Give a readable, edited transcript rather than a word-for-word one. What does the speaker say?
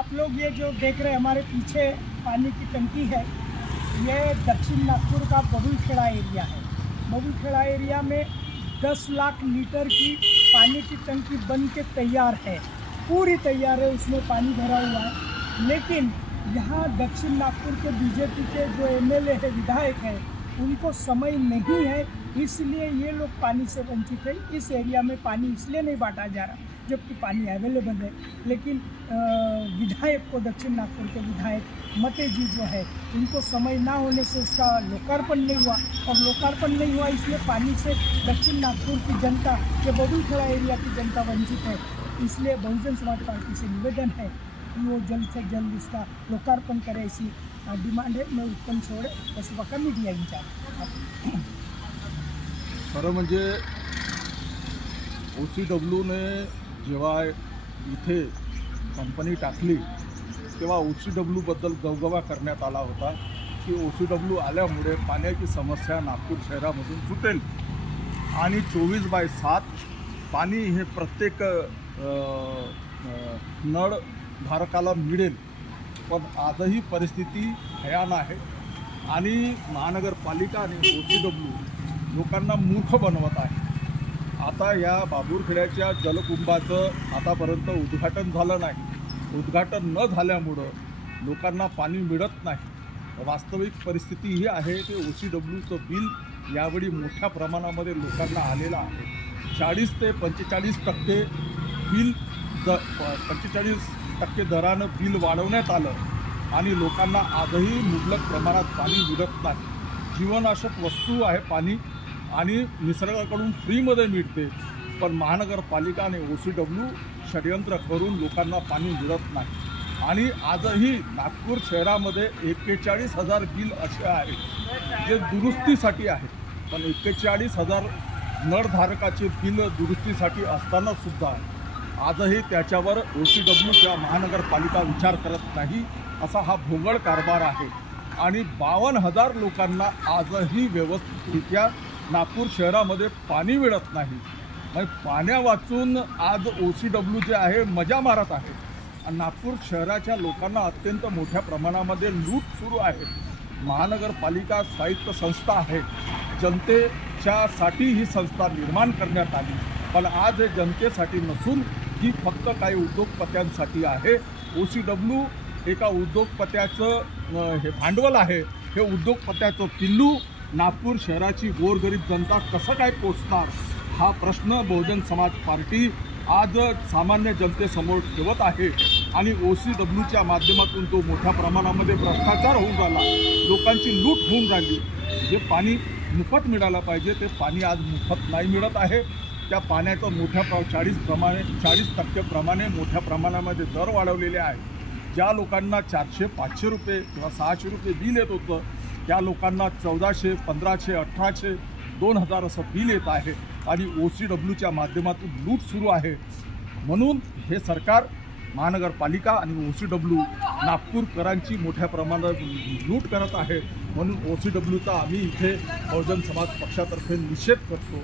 आप लोग ये जो देख रहे हैं हमारे पीछे पानी की टंकी है, ये दक्षिण नागपुर का बबुलखेड़ा एरिया है। बबुलखेड़ा एरिया में 10 लाख लीटर की पानी की टंकी बन के तैयार है, पूरी तैयार है, उसमें पानी भरा हुआ है। लेकिन यहाँ दक्षिण नागपुर के बीजेपी के जो एमएलए है, विधायक है, उनको समय नहीं है, इसलिए ये लोग पानी से वंचित है। इस एरिया में पानी इसलिए नहीं बांटा जा रहा जबकि पानी अवेलेबल है। लेकिन विधायक को, दक्षिण नागपुर के विधायक मते जी जो है, उनको समय ना होने से उसका लोकार्पण नहीं हुआ, और लोकार्पण नहीं हुआ इसलिए पानी से दक्षिण नागपुर की जनता, जो बबुलखेड़ा एरिया की जनता वंचित है। इसलिए बहुजन समाज पार्टी से निवेदन है कि वो जल्द से जल्द इसका लोकार्पण करे, ऐसी डिमांड है। मैं उत्तम छोड़े बसपा का मीडिया इंचार्ज। खरं म्हणजे OCWने जेव्हा इथे कंपनी टाकली तेव्हा OCWबद्दल गवगवा करण्यात आला होता की OCW आल्यामुळे पाण्याची समस्या नागपूर शहरामधून सुटेल आणि 24/7 पाणी हे प्रत्येक नळ धारकाला मिळेल। पण आजही परिस्थिती भयान आहे आणि महानगरपालिका आणि OCW लोकांना मूर्ख बनवत आहे। आता या बाबूरखेड्याच्या जलकुंभाचं आतापर्यंत उद्घाटन झालं नाही। उद्घाटन न झाल्यामुळं लोकांना पाणी मिळत नाही। वास्तविक परिस्थिती ही आहे की OCWचं बिल यावेळी मोठ्या प्रमाणामध्ये लोकांना आलेलं आहे। 40 ते 45% बिल 45% दरानं बिल वाढवण्यात आलं आणि लोकांना आजही मुबलक प्रमाणात पाणी मिळत नाही। जीवनावश्यक वस्तू आहे पाणी आणि निसर्गाकडून फ्रीमध्ये मिळते, पण महानगरपालिका आणि OCW षडयंत्र करून लोकांना पाणी मिळत नाही। आणि आजही नागपूर शहरामध्ये 41,000 बिल असे आहेत जे दुरुस्तीसाठी आहेत, पण 41,000 नळधारकाचे बिल दुरुस्तीसाठी असताना सुद्धा आजही त्याच्यावर OCW किंवा महानगरपालिका विचार करत नाही, असा हा भोंगळ कारभार आहे। आणि 52,000 लोकांना आजही व्यवस्थितरित्या नागपूर शहरामध्ये पाणी मिळत नाही। म्हणजे पाण्या वाचून आज OCW जे आहे मजा मारत आहे आणि नागपूर शहराच्या लोकांना अत्यंत मोठ्या प्रमाणामध्ये लूट सुरू आहे। महानगरपालिका स्वायत्त संस्था आहे, जनतेच्यासाठी ही संस्था निर्माण करण्यात आली, पण आज हे जनतेसाठी नसून ही फक्त काही उद्योगपत्यांसाठी आहे। OCW एका उद्योगपत्याचं हे भांडवल आहे। हे उद्योगपत्याचं पिल्लू नागपूर शहराची गोरगरीब जनता कसं काय पोचणार, हा प्रश्न बहुजन समाज पार्टी आज सामान्य जनतेसमोर ठेवत आहे। आणि OCWच्या माध्यमातून तो मोठ्या प्रमाणामध्ये भ्रष्टाचार होऊन राहिला, लोकांची लूट होऊन राहिली। जे पाणी मुफत मिळालं पाहिजे ते पाणी आज मुफत नाही मिळत आहे। त्या पाण्याचं मोठ्या 40% प्रमाणे मोठ्या प्रमाणामध्ये दर वाढवलेले आहे। ज्या लोकांना 400-500 रुपये किंवा 600 रुपये बिल येत होतं, त्या लोकांना 1400, 1500, 1800, 2000 असं बिल येत आहे आणि OCWच्या माध्यमातून लूट सुरू आहे। म्हणून हे सरकार, महानगरपालिका आणि OCW नागपूरकरांची मोठ्या प्रमाणात लूट करत आहे। म्हणून OCWचा आम्ही इथे बहुजन समाज पक्षातर्फे निषेध करतो।